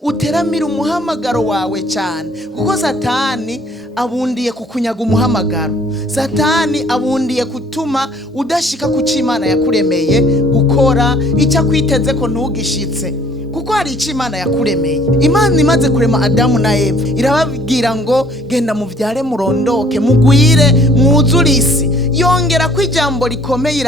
uteramire umuhamagaro wawe cyane, kuko Satani abundiye kukunyaga umuhamagaro. Satani abundiye kutuma udashika ku Imana yakuremeye gukora icyo kwiteze ko ntugishitse, kuko hari icyo Imana yakuremeye. Imana imaze kurema Adamu na Eva irababwira ngo genda muvyare murondoke mugwire mwuzure isi. Yongera ko ijambo rikomeye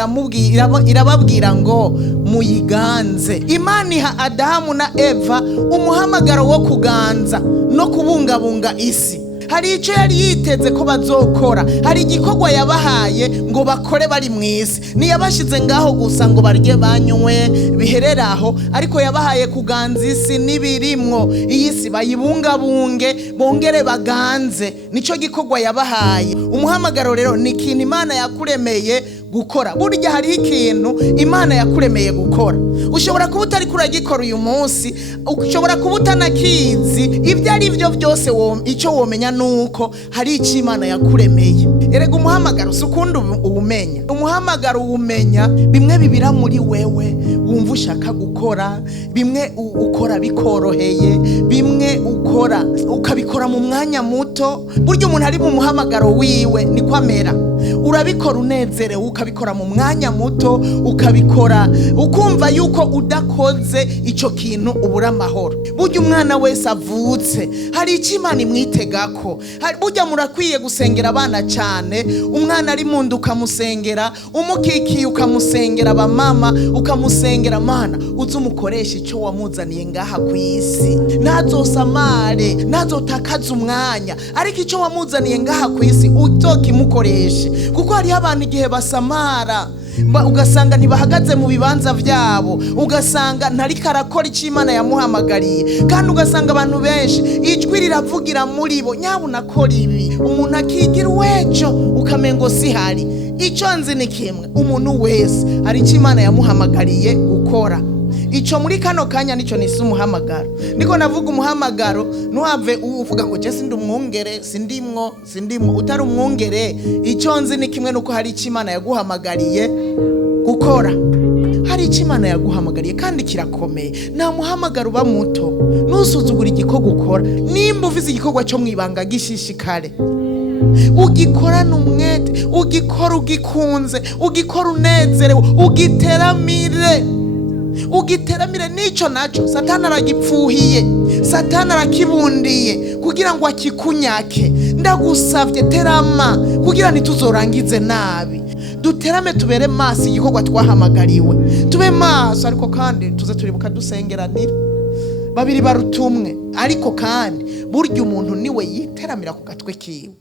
irababwira ngo muyiganze. Imana iha Adamu na Eva umuhamagaro wo kuganza no kubungabunga isi. Hari icyo yari yiteze ko bazokora, hari igikorwa yabahaye ngo bakore bari mu isi. Ntiyabashize ngaho gusa ngo barye banywe bihereraho, ariko yabahaye kuganza isi n'ibirimwo. Iyi si bayibungabunge bongere baganze, nico gikorwa yabahaye. Umuhamagaro rero ni ikintu Imana yakuremeye gukora. Burya hari ikintu Imana yakuremeye gukora, ushobora kuba utari kuragikora uyu munsi, ushobora kuba utanakizi. Ibyo ari byo byose icyo womenya nuko hari icyo Imana yakuremeye. Erega umuhamagaro sukunda uwumenya. Umuhamagaro uwumenya bimwe bibira muri wewe wumva ushaka gukora, bimwe ukora bikoroheye, bimwe ukora ukabikora mu mwanya muto. Burya umuntu ari mu muhamagaro wiwe niko amera. Urabikora unezerewe, ukabikora mu mwanya muto, ukabikora ukumva yuko udakoze icyo kintu ubura amahoro. Burya umwana wese avutse hari icyo Imana imwitegako. Burya murakwiye gusengera abana cyane. Umwana ari mu nda ukamusengera, umukikiye ukamusengera, abamama ukamusengera. Mana uze umukoresha icyo wamuzaniye ngaha ku isi, ntazosamare ntazotakaza umwanya, ariko icyo wamuzaniye ngaha ku isi uzokimukoreshe. Kuko hariho abantu igihe basamara ugasanga ntibahagaze mu bibanza byabo, ugasanga ntariko arakora icyo Imana yamuhamagariye. Kandi ugasanga abantu benshi ijwi riravugira muri bo, nyabuna kora ibi, umuntu akigira uwejo ukamengo si hari. Icyo nzi ni kimwe, umuntu wese hari icyo Imana yamuhamagariye gukora. Ico muri kano kanya nico nisi umuhamagaro. Niko navuga umuhamagaro, ntuhave uvuga ngo je sindi umwungere, sindimwo utari umwungere. Ico nzi ni kimwe nuko hari icyo Imana yaguhamagariye gukora. Hari icyo Imana yaguhamagariye kandi kirakomeye. Nta muhamagaro uba muto, nusuzugura igikorwa ukora. Nimba uvize igikorwa cyo mwibanga gishishikare, ugikorana umwete, ugikora ugikunze, ugikora unezerewe, ugiteramire. Nico naco Satani aragipfuhiye, Satani arakibundiye kugira ngo akikunyake. Ndagusavye terama kugira ntituzorangize nabi. Duterame tubere maso igikorwa twahamagariwe, tube maso, ariko kandi tuze turibuka dusengeranira. Babiri barutumwe, ariko kandi burya umuntu niwe yiteramira ku gatwe kiwe.